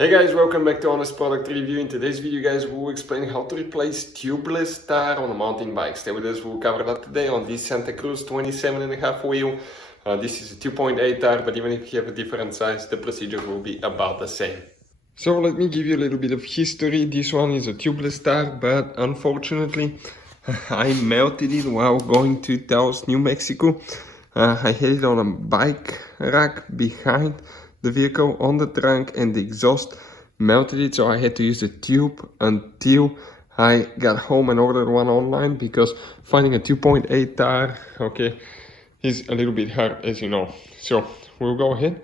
Hey guys, welcome back to Honest Product Review. In today's video guys, we'll explain how to replace tubeless tire on a mountain bike. Stay with us, we'll cover that today on this Santa Cruz 27.5 wheel. This is a 2.8 tire, but even if you have a different size, the procedure will be about the same. So let me give you a little bit of history. This one is a tubeless tire, but unfortunately I melted it while going to Taos, New Mexico. I had it on a bike rack behind the vehicle on the trunk, and the exhaust melted it, so I had to use the tube until I got home and ordered one online, because finding a 2.8 tire, is a little bit hard, as you know. So we'll go ahead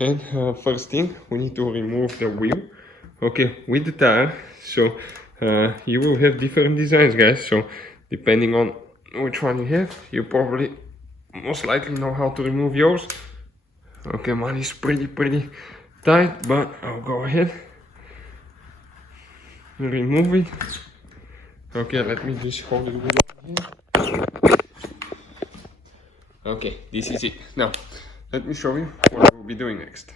and first thing, we need to remove the wheel, with the tire. So you will have different designs, guys, so depending on which one you have, you probably most likely know how to remove yours. Okay, mine is pretty tight, but I'll go ahead and remove it. Okay, let me just hold it with here. Okay, this is it. Now, let me show you what we'll be doing next.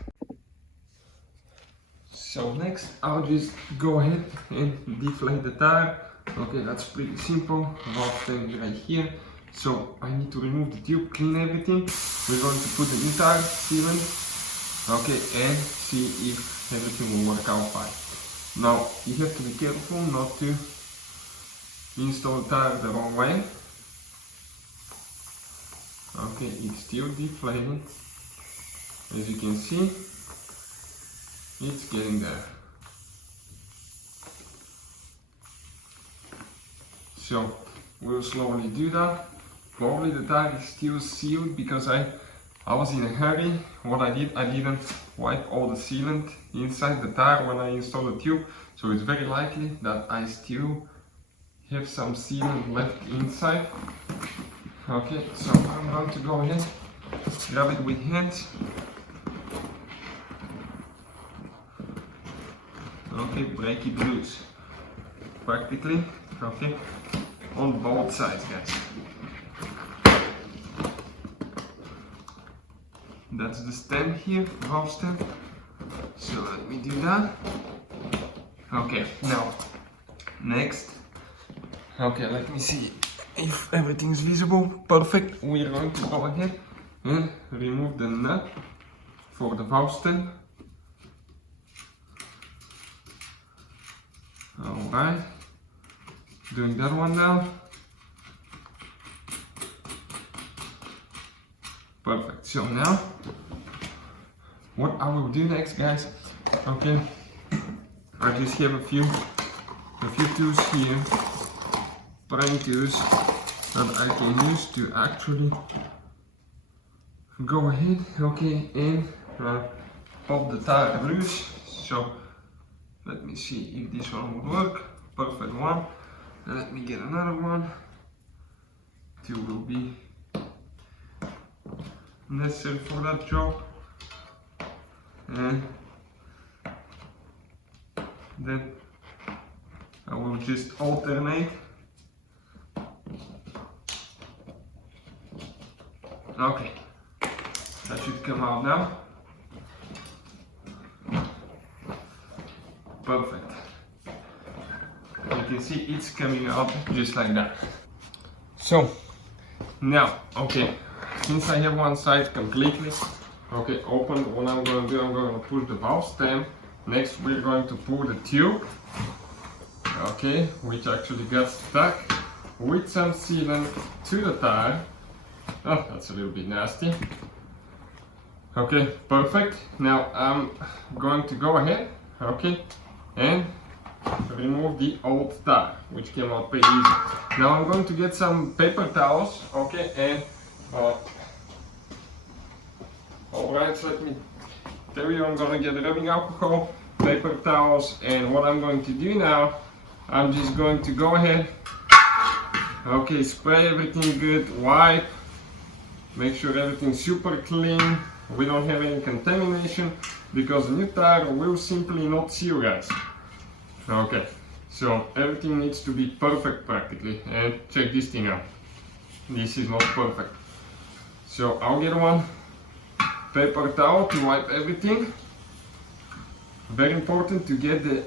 So next, I'll just go ahead and deflate the tire. Okay, that's pretty simple. Valve stand right here. So I need to remove the tube, clean everything. We're going to put the new tire sealant, and see if everything will work out fine. Now you have to be careful not to install the tire the wrong way. Okay, it's still deflating. As you can see, it's getting there. So we'll slowly do that. Probably the tire is still sealed because I was in a hurry. What I didn't wipe all the sealant inside the tire when I installed the tube. So it's very likely that I still have some sealant left inside. Okay, so I'm going to go ahead, grab it with hands. Okay, break it loose. Practically, on both sides, guys. That's the stand here, valve stand. So let me do that. Okay, now, next. Okay, let me see if everything's visible. Perfect. We're going to go ahead and remove the nut for the valve stand. Alright. Doing that one now. Perfect. So now, what I will do next, guys, I just have a few tools here, prying tools that I can use to actually go ahead, and pop the tire loose. So let me see if this one will work. Perfect one. And let me get another one. Two will be necessary for that job, and then I will just alternate. Okay, that should come out now. Perfect. You can see it's coming out just like that. So now, since I have one side completely open, what I'm going to do, I'm going to push the valve stem. Next we're going to pull the tube, which actually got stuck with some sealant to the tire. Oh, that's a little bit nasty. Okay, perfect. Now I'm going to go ahead, and remove the old tire, which came out pretty easy. Now I'm going to get some paper towels, and alright, so let me tell you, I'm gonna get rubbing alcohol, paper towels, and what I'm going to do now, I'm just going to go ahead, spray everything good, wipe, make sure everything's super clean, we don't have any contamination, because the new tire will simply not seal, guys. Okay, so everything needs to be perfect practically, and check this thing out. This is not perfect. So I'll get one paper towel to wipe everything. Very important to get the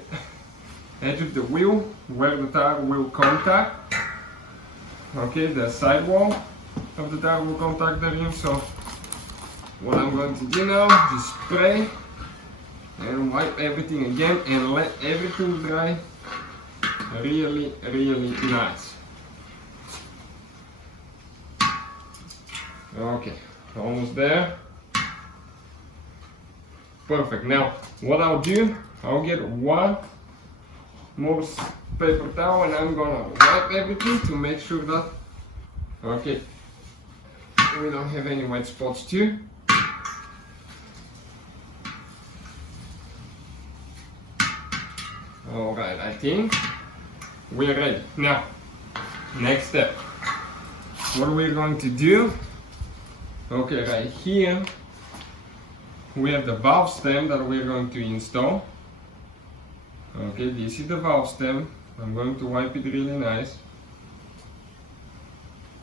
edge of the wheel where the tire will contact. Okay, the sidewall of the tire will contact the rim. So what I'm going to do now, just spray and wipe everything again and let everything dry really nice. Okay, almost there. Perfect. Now what I'll do, I'll get one more paper towel and I'm gonna wipe everything to make sure that, okay, we don't have any wet spots too. Alright, I think we're ready. Now, next step. What we're going to do, okay, right here, we have the valve stem that we're going to install. Okay, this is the valve stem. I'm going to wipe it really nice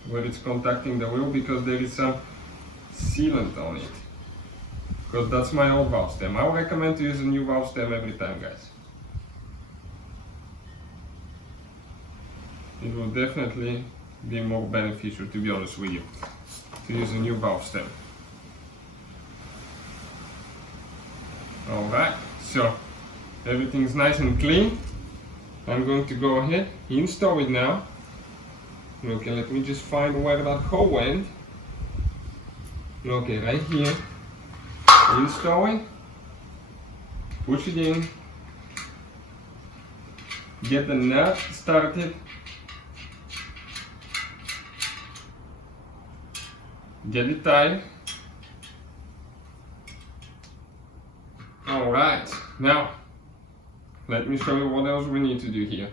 where it's contacting the wheel because there is some sealant on it. Because that's my old valve stem. I would recommend to use a new valve stem every time, guys. It will definitely be more beneficial, to be honest with you, to use a new valve stem. Alright, so everything's nice and clean. I'm going to go ahead, install it now. Okay, let me just find where that hole went. Okay, right here. Install it, push it in, get the nut started, get it tight. Alright, now let me show you what else we need to do here.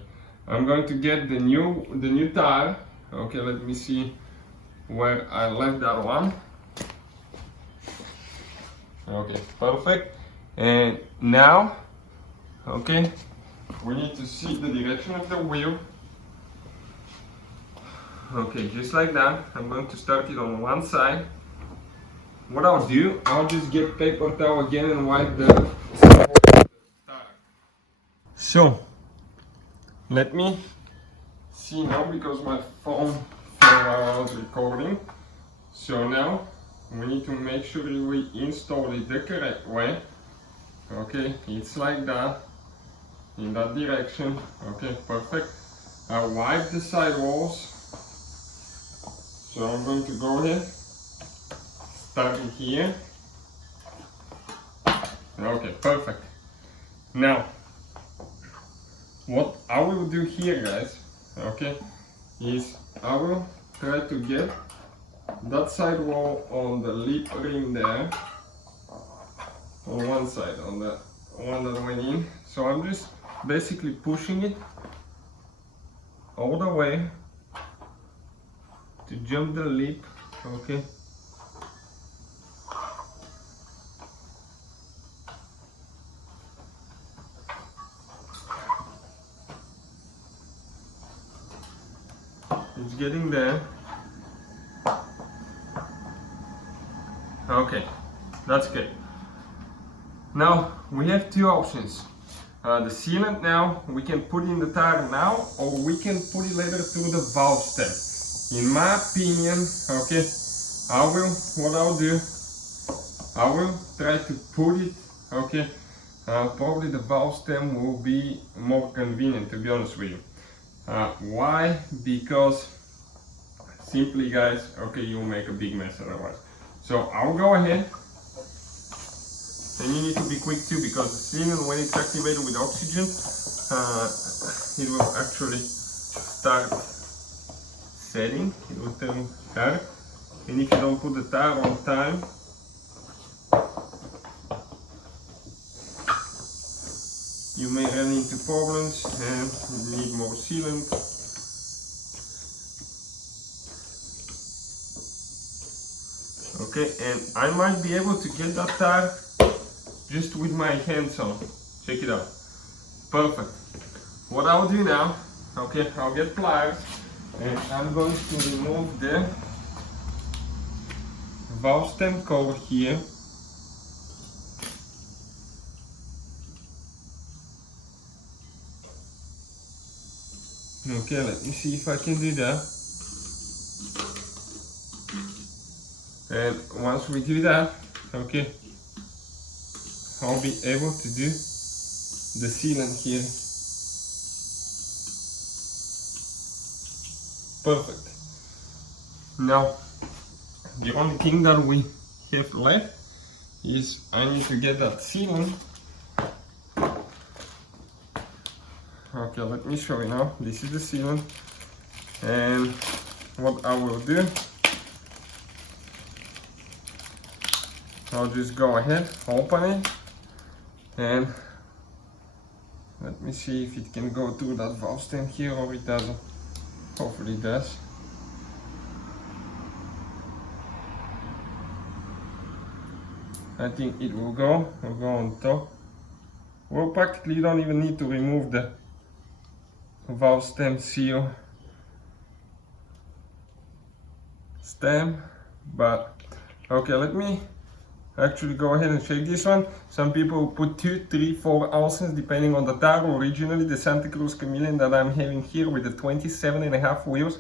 I'm going to get the new tire. Okay, let me see where I left that one. Okay, perfect. And now, okay, we need to see the direction of the wheel. Okay, just like that. I'm going to start it on one side. What I'll do, I'll just get paper towel again and wipe the tire. So, let me see now because my phone fell while I was recording. So now, we need to make sure we install it the correct way. Okay, it's like that, in that direction. Okay, perfect. I wipe the sidewalls. So I'm going to go ahead, start it here. Okay, perfect. Now, what I will do here, guys, okay, is I will try to get that sidewall on the lip rim there, on one side, on the one that went in. So I'm just basically pushing it all the way to jump the lip, okay. It's getting there. Okay, that's good. Now we have two options. The sealant now, we can put in the tire now, or we can put it later through the valve stem. In my opinion, okay, what I'll do, I will try to put it, okay, probably the valve stem will be more convenient, to be honest with you. Why? Because simply, guys, okay, you'll make a big mess otherwise. So I'll go ahead, and you need to be quick too, because the sealant, when it's activated with oxygen, it will actually start setting, it will turn hard, and if you don't put the tire on time, you may run into problems and you need more sealant. Okay, and I might be able to get that tire just with my hands on. Check it out. Perfect. What I'll do now, okay, I'll get pliers and I'm going to remove the valve stem cover here. Okay, let me see if I can do that. And once we do that, okay, I'll be able to do the sealant here. Perfect. Now, the only thing that we have left is I need to get that sealant. Okay, let me show you now. This is the sealant, and what I will do, I'll just go ahead, open it, and let me see if it can go through that valve stem here or it doesn't. Hopefully it does. I think it will go on top. Well, practically you don't even need to remove the valve stem seal stem, but okay, let me actually go ahead and check this one. Some people put 2, 3, 4 ounces depending on the tire. Originally the Santa Cruz Chameleon that I'm having here with the 27.5 wheels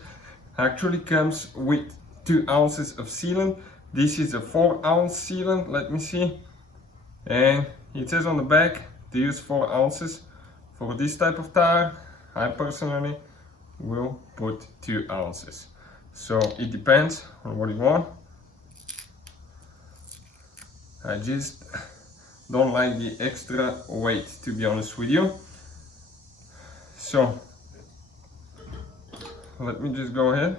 actually comes with 2 ounces of sealant. This is a 4 ounce sealant, let me see, and it says on the back to use 4 ounces for this type of tire. I personally will put 2 ounces, so it depends on what you want. I just don't like the extra weight, to be honest with you. So let me just go ahead,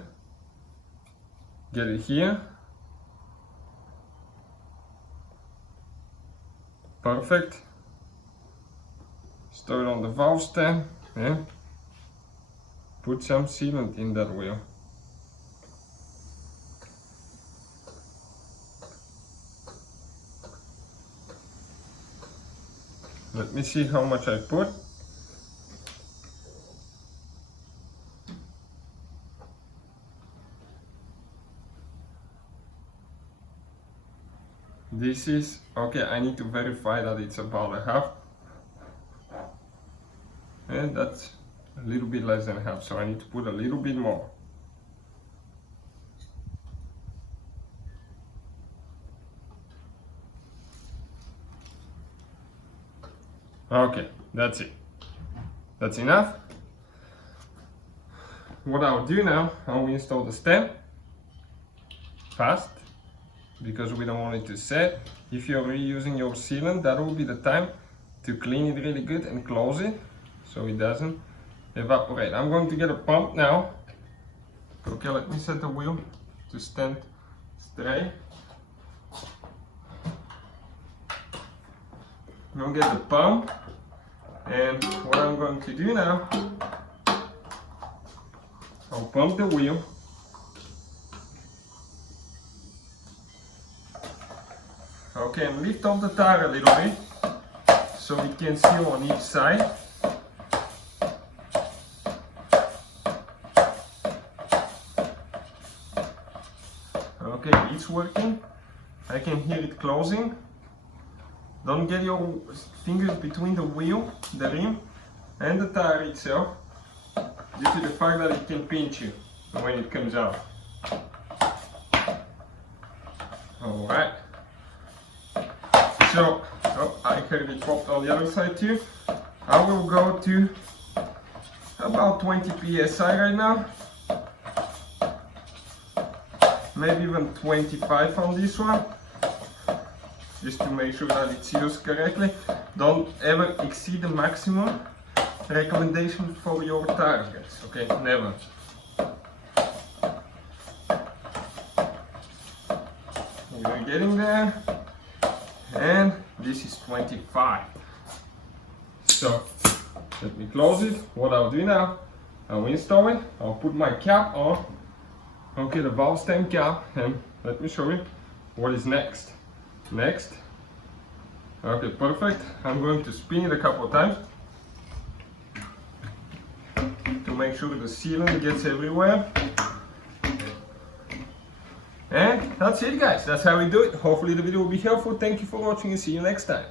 get it here. Perfect. Store it on the valve stem and put some sealant in that wheel. Let me see how much I put. This is, okay, I need to verify that it's about a half. And that's a little bit less than half, so I need to put a little bit more. Okay, that's it. That's enough. What I'll do now, I'll install the stem fast, because we don't want it to set. If you're reusing your sealant, that will be the time to clean it really good and close it so it doesn't evaporate. I'm going to get a pump now. Okay, let me set the wheel to stand straight. I'm going to get the pump, and what I'm going to do now, I'll pump the wheel. Okay, and lift off the tire a little bit so it can seal on each side. Okay, it's working. I can hear it closing. Don't get your fingers between the wheel, the rim, and the tire itself, due to the fact that it can pinch you when it comes out. Alright. So, oh, I heard it popped on the other side too. I will go to about 20 psi right now. Maybe even 25 on this one. Just to make sure that it seals correctly. Don't ever exceed the maximum recommendation for your tires, guys. Okay, never. We're getting there. And this is 25. So let me close it. What I'll do now, I'll install it. I'll put my cap on. Okay, the valve stem cap, and let me show you what is next. Next. Okay, perfect. I'm going to spin it a couple of times to make sure the sealant gets everywhere. And that's it, guys. That's how we do it. Hopefully the video will be helpful. Thank you for watching and see you next time.